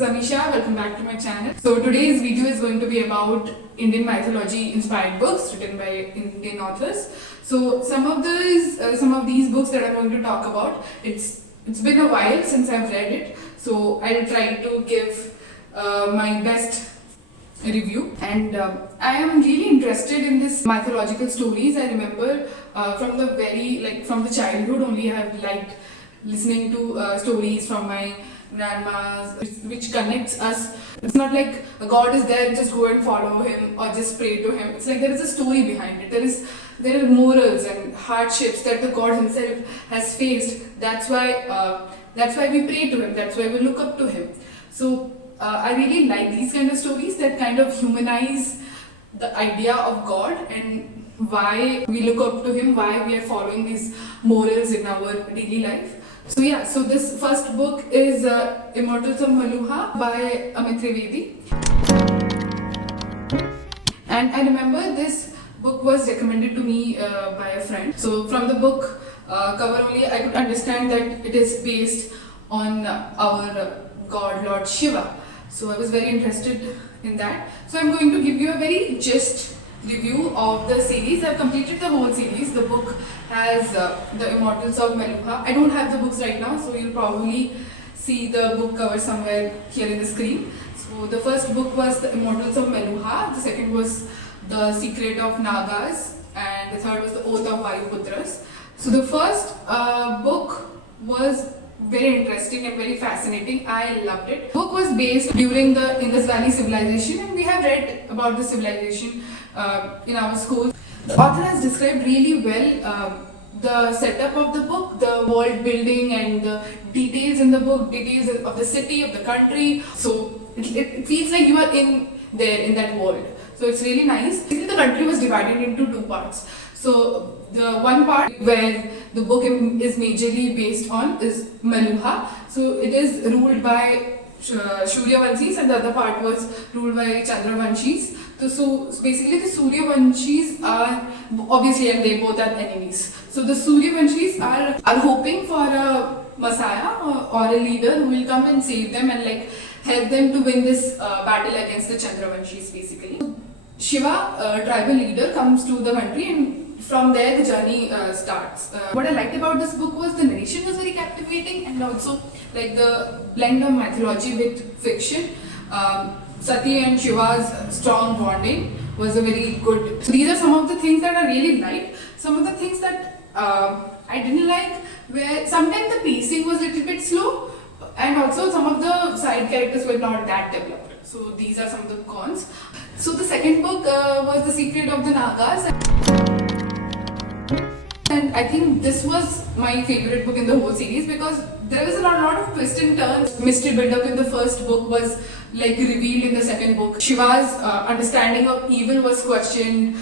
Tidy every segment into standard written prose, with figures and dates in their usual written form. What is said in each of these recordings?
is Amisha. Welcome back to my channel. So today's video is going to be about Indian mythology inspired books written by Indian authors. So some of these books that I'm going to talk about, it's been a while since I've read it. So I'll try to give my best review, and I am really interested in this mythological stories. I remember from the childhood only I have liked listening to stories from my grandmas, which connects us. It's not like a god is there, just go and follow him or just pray to him. It's like there is a story behind it. There are morals and hardships that the god himself has faced. That's why we pray to him. That's why we look up to him. So I really like these kind of stories that kind of humanize the idea of God and why we look up to him, why we are following these morals in our daily life. So yeah, so this first book is Immortals of Meluha by Amish Tripathi. And I remember this book was recommended to me by a friend. So from the book cover only I could understand that it is based on our god Lord Shiva. So I was very interested in that. So I'm going to give you a very just review of the series. I've completed the whole series. The book has the Immortals of Meluha. I don't have the books right now, so you'll probably see the book cover somewhere here in the screen. So the first book was the Immortals of Meluha, the second was the Secret of Nagas, and the third was the Oath of Vayuputras. So the first book was very interesting and very fascinating. I loved it. The book was based during the Indus Valley civilization, and we have read about the civilization in our school. The author has described really well the setup of the book, the world building and the details in the book, details of the city, of the country. So it feels like you are in that world. So it's really nice. The country was divided into two parts. So the one part where the book is majorly based on is Meluha. So it is ruled by Suryavanshis, and the other part was ruled by Chandravanshis. So basically the Suryavanshis are obviously, and they both are enemies. So the Suryavanshis are hoping for a messiah or a leader who will come and save them and like help them to win this battle against the Chandravanshis basically. Shiva, a tribal leader, comes to the country, and from there the journey starts. What I liked about this book was the narration was very captivating, and also like the blend of mythology with fiction. Sati and Shiva's strong bonding was a very good. So these are some of the things that I really liked. Some of the things that I didn't like, where sometimes the pacing was a little bit slow, and also some of the side characters were not that developed. So these are some of the cons. So the second book was The Secret of the Nagas, and I think this was my favorite book in the whole series because there was a lot of twists and turns. Mystery build-up in the first book was like revealed in the second book. Shiva's understanding of evil was questioned.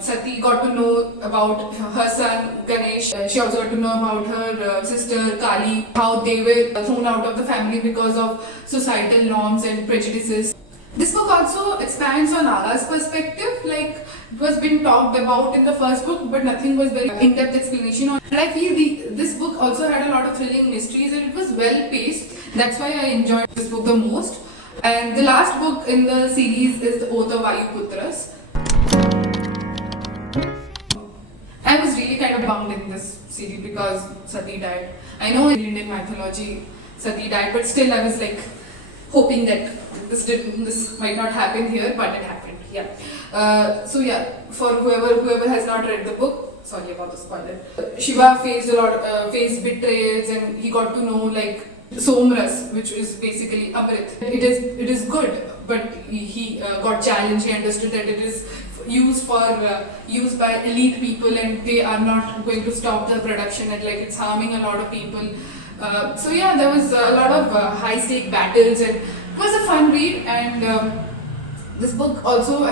Sati got to know about her son Ganesh. She also got to know about her sister Kali, how they were thrown out of the family because of societal norms and prejudices. This book also expands on Naga's perspective, like it was been talked about in the first book, but nothing was very in-depth explanation on. And I feel this book also had a lot of thrilling mysteries, and it was well paced. That's why I enjoyed this book the most. And the last book in the series is The Oath of Vayuputras. I was really kind of bummed in this series because Sati died. I know in Indian mythology Sati died, but still I was like hoping that this might not happen here, but it happened. Yeah. So yeah, for whoever has not read the book, sorry about the spoiler. Shiva faced betrayals, and he got to know like Somras, which is basically Amrit. It is good, but he got challenged. He understood that it is used by elite people, and they are not going to stop the production, and like it's harming a lot of people. So yeah, there was a lot of high-stake battles, and it was a fun read. And this book also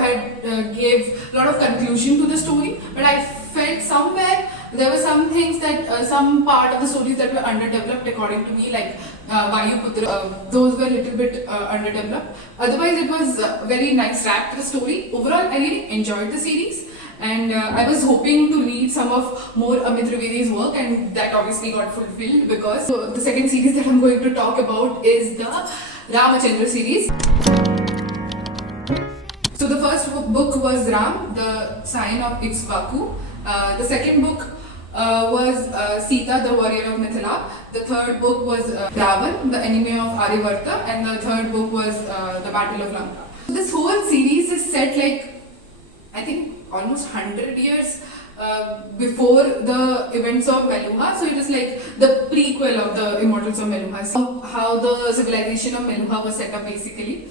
gave a lot of conclusion to the story, but I felt somewhere there were some things that some part of the stories that were underdeveloped according to me, like Vayuputra, those were a little bit underdeveloped. Otherwise, it was a very nice wrap to the story. Overall, I really enjoyed the series. And I was hoping to read some of more Amish Tripathi's work, and that obviously got fulfilled because the second series that I'm going to talk about is the Ram Chandra series. So the first book was Ram, the sign of Ikshvaku. The second book was Sita, the warrior of Mithila. The third book was Ravan, the enemy of Aryavarta, and the third book was the Battle of Lanka. This whole series is set like, I think, almost 100 years before the events of Meluha. So it is like the prequel of the Immortals of Meluha. So how the civilization of Meluha was set up basically.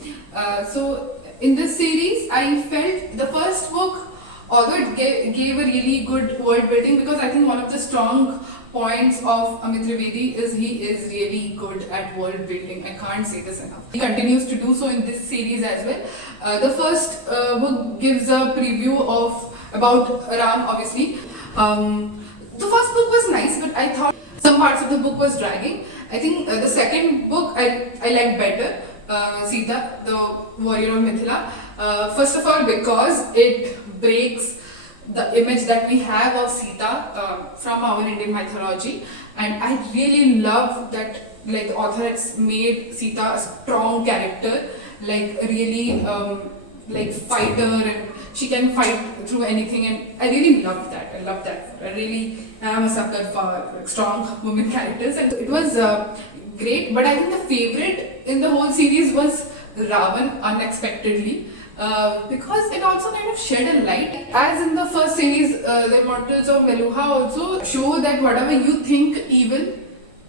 So in this series, I felt the first book, although it gave a really good world building, because I think one of the strong points of Amit Trivedi is he is really good at world building. I can't say this enough. He continues to do so in this series as well. The first book gives a preview of about Ram, obviously. The first book was nice, but I thought some parts of the book was dragging. I think the second book I liked better. Sita, the warrior of Mithila. First of all, because it breaks the image that we have of Sita from our Indian mythology, and I really love that like the author has made Sita a strong character, like really like fighter, and she can fight through anything, and I really love that. I love that. I really am a sucker for like, strong women characters, and it was great. But I think the favorite in the whole series was Ravan, unexpectedly. Because it also kind of shed a light. As in the first series, the Immortals of Meluha also show that whatever you think evil,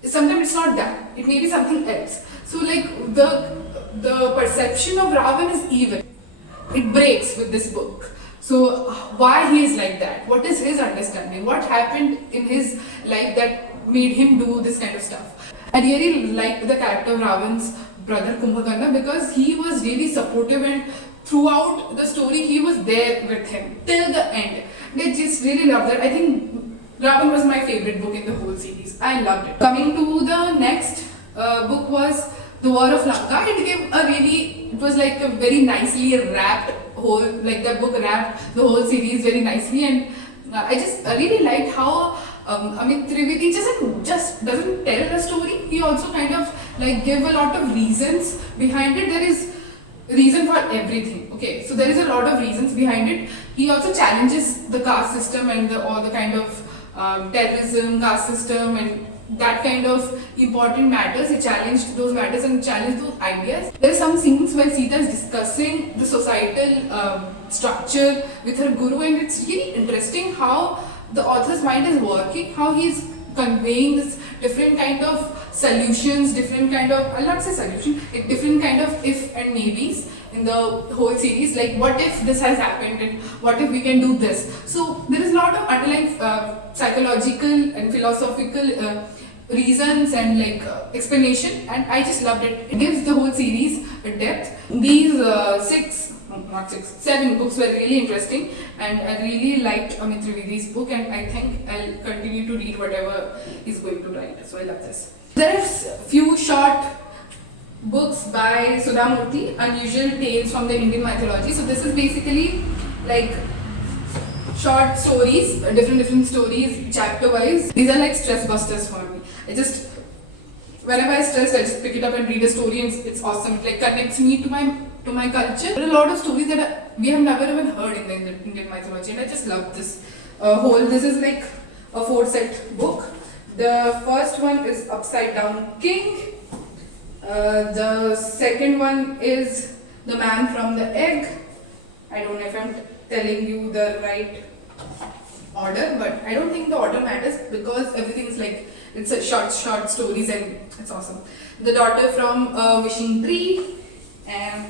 sometimes it's not that. It may be something else. So like the perception of Ravan is evil. It breaks with this book. So why he is like that? What is his understanding? What happened in his life that made him do this kind of stuff? I really liked the character of Ravan's brother Kumbhakarna because he was really supportive, and throughout the story he was there with him till the end. I just really loved that. I think Ravan was my favorite book in the whole series. I loved it. Coming to the next book was The War of Lanka. It was like a very nicely wrapped whole, like that book wrapped the whole series very nicely, and I just really liked how Amit Trivedi doesn't tell the story. He also kind of like give a lot of reasons behind it. There is reason for everything. Okay, so there is a lot of reasons behind it. He also challenges the caste system and all the kind of terrorism, caste system, and that kind of important matters. He challenged those matters and challenged those ideas. There are some scenes where Sita is discussing the societal structure with her guru, and it's really interesting how the author's mind is working, how he's conveying this different kind of solutions, different kind of, I'll not say solution, different kind of if and maybes in the whole series, like what if this has happened and what if we can do this. So there is a lot of underlying psychological and philosophical reasons and like explanation, and I just loved it. It gives the whole series a depth. These 7 books were really interesting, and I really liked Amit Trivedi's book, and I think I'll continue to read whatever he's going to write. So I love this. There are few short books by Sudha, Murty, Unusual Tales from the Indian Mythology. So this is basically like short stories, different stories, chapter wise. These are like stress busters for me. Whenever I stress, I just pick it up and read a story, and it's awesome. It like connects me to my culture. There are a lot of stories that we have never even heard in the Indian mythology, and I just love this whole. This is like a 4-set book. The first one is Upside Down King. The second one is The Man from the Egg. I don't know if I'm telling you the right order, but I don't think the order matters because everything is like, it's a short stories and it's awesome. The Daughter from a Wishing Tree, and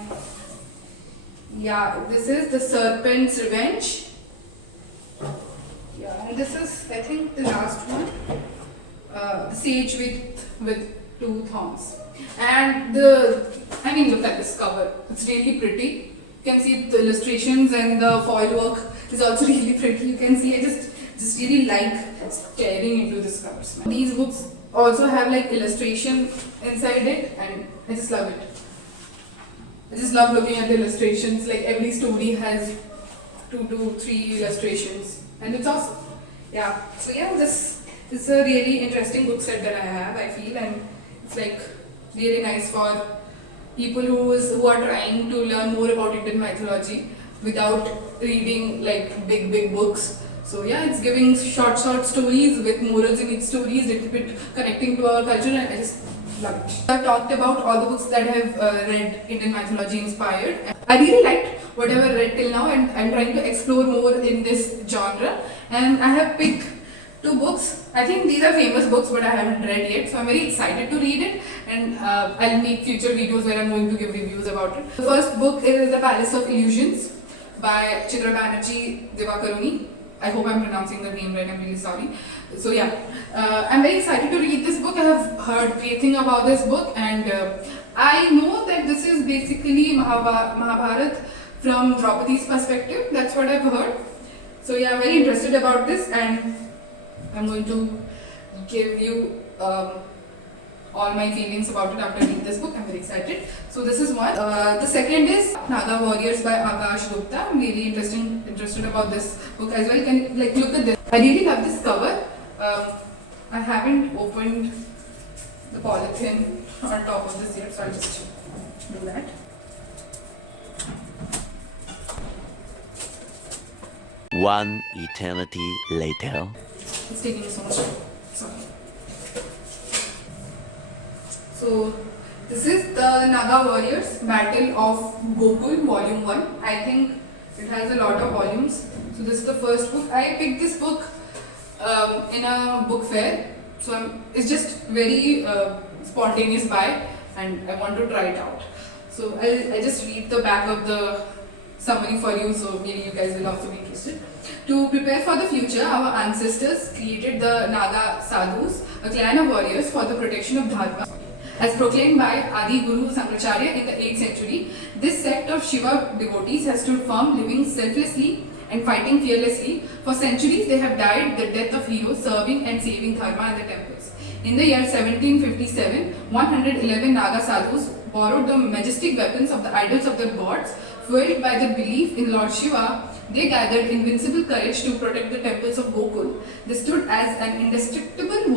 yeah, this is The Serpent's Revenge. Yeah, and this is, I think, the last one. The Sage with 2 Thorns. And I mean, look at this cover. It's really pretty. You can see the illustrations and the foil work is also really pretty. You can see I just really like staring into this cover. These books also have like illustration inside it, and I just love it. I just love looking at the illustrations. Like every story has 2 to 3 illustrations, and it's awesome. Yeah. So yeah, this is a really interesting book set that I have, I feel, and it's like really nice for people who are trying to learn more about Indian mythology without reading like big books. So yeah, it's giving short stories with morals in each stories, little bit connecting to our culture, and I just love it. I've talked about all the books that I have read Indian mythology inspired. I really liked whatever I read till now, and I'm trying to explore more in this genre. And I have picked two books. I think these are famous books, but I haven't read yet, so I'm very excited to read it, and I'll make future videos where I'm going to give reviews about it. The first book is The Palace of Illusions by Chitra, Banerjee, Divakaruni. I hope I'm pronouncing the name right, I'm really sorry. So yeah, I'm very excited to read this book. I have heard great thing about this book, and I know that this is basically Mahabharat from Draupadi's perspective. That's what I've heard. So yeah, I'm very interested about this, and I'm going to give you all my feelings about it after reading this book. I'm very excited. So this is one. The second is Naga Warriors by Akash, Gupta. I'm really interested about this book as well. Can like look at this. I really love this cover. I haven't opened the polythene on top of this yet, so I'll just do that. One eternity later. It's taking me so much time. Sorry. So this is the Naga Warriors Battle of Gokul Volume 1. I think it has a lot of volumes. So this is the first book. I picked this book in a book fair. So it's just very spontaneous buy, and I want to try it out. So I'll just read the back of the summary for you, so maybe you guys will also be interested. To prepare for the future, our ancestors created the Naga Sadhus, a clan of warriors for the protection of Dharma. As proclaimed by Adi Guru Sankaracharya in the 8th century, this sect of Shiva devotees has stood firm, living selflessly and fighting fearlessly. For centuries, they have died the death of heroes, serving and saving Dharma in the temples. In the year 1757, 111 Naga Sadhus borrowed the majestic weapons of the idols of their gods. Fueled by their belief in Lord Shiva, they gathered invincible courage to protect the temples of Gokul. They stood as an indestructible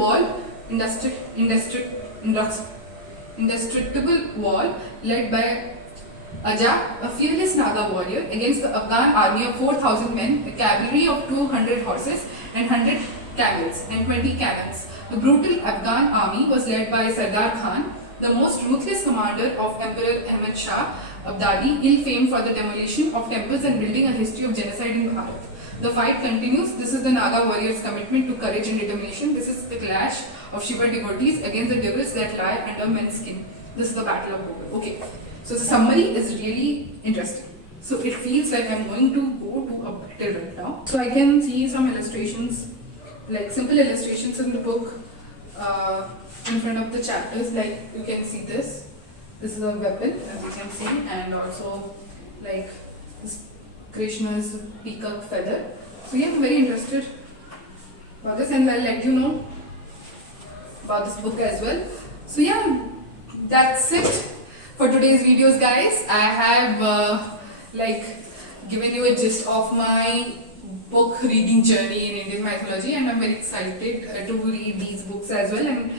wall led by Aja, a fearless Naga warrior, against the Afghan army of 4,000 men, a cavalry of 200 horses and 100 camels and 20 cannons. The brutal Afghan army was led by Sardar Khan, the most ruthless commander of Emperor Ahmed Shah Abdali, ill-famed for the demolition of temples and building a history of genocide in Bharat. The fight continues. This is the Naga warriors' commitment to courage and determination. This is the clash of Shiva devotees against the devils that lie under men's skin. This is the battle of Gokul. Okay, so the summary is really interesting. So it feels like I'm going to go to a battle right now. So I can see some illustrations, like simple illustrations in the book in front of the chapters. Like you can see this. This is a weapon, as you can see, and also like this Krishna's peacock feather. So yeah, I'm very interested about this, and I'll let you know about this book as well. So yeah, that's it for today's videos, guys. I have given you a gist of my book reading journey in Indian mythology, and I'm very excited to read these books as well. And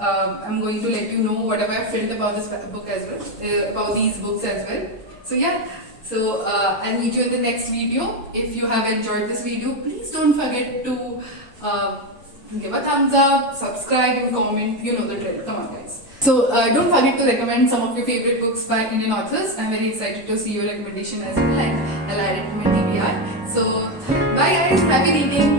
I'm going to let you know whatever I felt about this book as well, about these books as well. So yeah, so I'll meet you in the next video. If you have enjoyed this video, please don't forget to give a thumbs up, subscribe and comment, you know the drill. Come on guys. So don't forget to recommend some of your favorite books by Indian authors. I'm very excited to see your recommendation as well, and I'll add it to my TBR. So bye guys, happy reading.